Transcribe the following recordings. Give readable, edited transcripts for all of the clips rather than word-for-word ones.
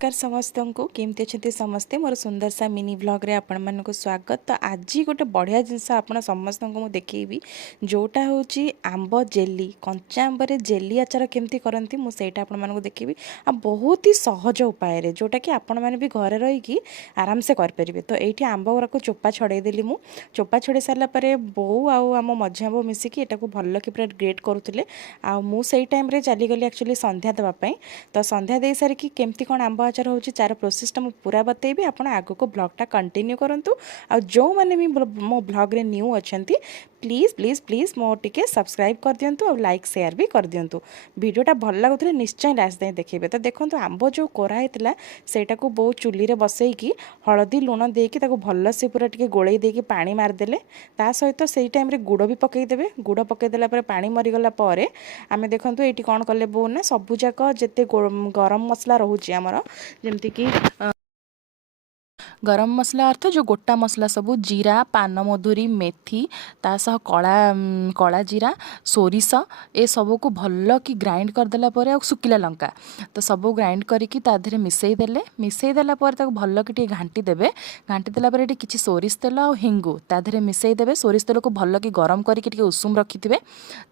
नमस्कार समस्त को केमती अच्छे समस्ते मोर सुंदर सा मिनी व्लॉग रे आपण मानक स्वागत। तो आज गोटे बढ़िया जिनस आपण समस्त को मुझे देखी जोटा हूँ आंब जेली कंचा आंबर जेली आचार केमती करती मुझे आपण मानक देखी आ बहुत ही सहज उपाय रे जोटा कि आपण मैंने भी घरे रही आराम से करें। तो ये आंब गुरा को चोपा छड़ेदेली मु चोपा छड़े सारापर बो आम मझिया बो मिसिकी एटा को भल कि पूरा ग्रेट करुले आई टाइम चलीगली एक्चुअली संध्या देवाई। तो संध्या दे सारिकी केमती कौन आंब आचार होची चार प्रोसेसटा मु पूरा बतेबी आपण आगो को ब्लॉगटा कंटिन्यू करंतु। आ जो माने भी मो ब्लॉग रे न्यू अछंती प्लीज प्लीज प्लीज मो टिके सब्सक्राइब कर दियंतु और लाइक शेयर भी कर दियंतु। वीडियोटा भल लागुतले निश्चय लास्ट जाए देखिबे। तो देखंतु आंब जो कोरा हेतला सेटा को बहु चुली रे बसैकी हळदी लुण देकी ताको भल से पूरा टिके गोळै देकी पानी मार देले ता सहित सेई टाइम रे गुड़ भी पकई देबे। गुड़ पकई देला पर पानी मरी गला परे आमे देखंतु एटी कोन कले बो ना सबु जाक जेते गरम मसला रहूची हमर जेमती कि गरम मसला अर्थ जो गोटा मसला सबू जीरा पान मधुरी मेथी ता सह कला जीरा सोरिष ए सबू को भल कि ग्राइंड करदेला पर आ सुकिला लंका तो सबू ग्राइंड करके तादेह मिसई देला पर ताको भल कि घांटी देबे। घांटी देला पर किछि सोरिष तेल आ हिंगु तादेह मिसई देबे। सोरिष तेल को भल कि गरम करके उषुम रखिथिबे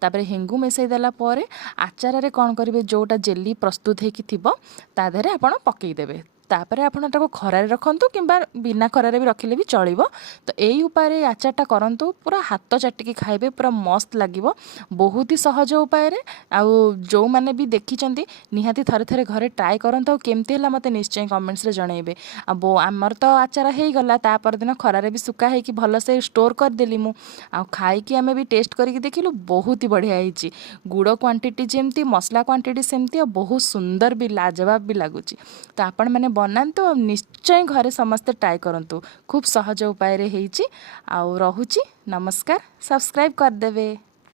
तापर हिंगु मिसई देला पर आचार रे कोन करिवे जोटा जेली प्रस्तुत हेकी थिबो तादेह आपण पकई देबे। तापर आपण ताको खरारे रखंतु किंबा बिना खरारे भी रखिले भी चलिबो। तो एई उपाय आचारटा करंतु पूरा हाथ चाटिकी खाइबे पूरा मस्त लागिबो। बहुत ही सहज उपाय रे जो माने भी देखिचंती निहाती थरे थरे घरे ट्राई करंतु आ केमती हला मते निश्चय कमेंट्स रे जणैबे। आमर तो आचार हेई गला ता पर दिन खरारे भी सुका हेकी भल से स्टोर कर देली मु आ खाई कि आमे भी टेस्ट करके देखिलु बहुत ही बढ़िया हेची। गुड़ क्वांटिटी जेमती मसला क्वांटिटी सेमती आ बहुत सुंदर भी लाजवाब भी लागुची। तो आपण माने बनातु निश्चय घरे समस्ते ट्राई करंतु खूब सहज उपाय रे हेची। आ रहुची नमस्कार सब्सक्राइब कर देबे।